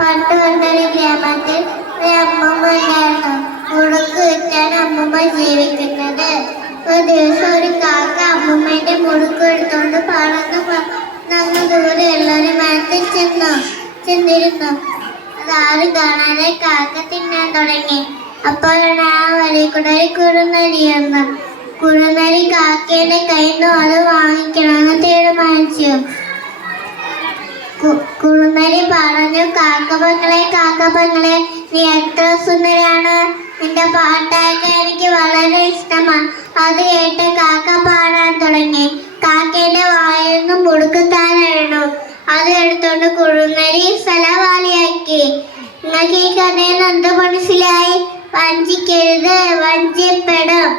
പണ്ട് പണ്ടൊരു ഗ്രാമത്തിൽ ഒരു അമ്മമ്മ ഉണ്ടായിരുന്നു. മുറുക്ക് വിറ്റാണ് അമ്മമ്മ ജീവിക്കുന്നത്. ഒരു ദിവസം ഒരു കാക്ക അമ്മമ്മയുടെ മുറുക്ക് എടുത്തോണ്ട് പറന്ന് ദൂരെയുള്ള ഒരു മരത്തിൽ ചെന്നിരുന്നു. അതാരും കാണാതെ കാക്ക തിന്നാൻ തുടങ്ങി. അപ്പോഴാണ് ആ വഴി കൂടെ ഒരു കുറുനരി വന്നു. കുറുനരി കാക്കയുടെ കയ്യിൽ നിന്ന് അത് വാങ്ങിക്കണമെന്ന് തീരുമാനിച്ചു. കുറുനരി പറഞ്ഞു, കാക്കപ്പങ്ങളെ, നീ എത്ര സുന്ദരാണ്. നിന്റെ പാട്ടൊക്കെ എനിക്ക് വളരെ ഇഷ്ടമാണ്. അത് കേട്ട് കാക്ക പാടാൻ തുടങ്ങി. കാക്കയുടെ വായിൽ നിന്ന് മുടുക്കുത്താൻ വീണു. അത് എടുത്തോണ്ട് കുറുനരി സ്ഥലവാളിയാക്കി. നിങ്ങൾക്ക് ഈ കഥയിൽ എന്ത് മനസ്സിലായി? വഞ്ചിക്കരുത്, വഞ്ചിപ്പെടും.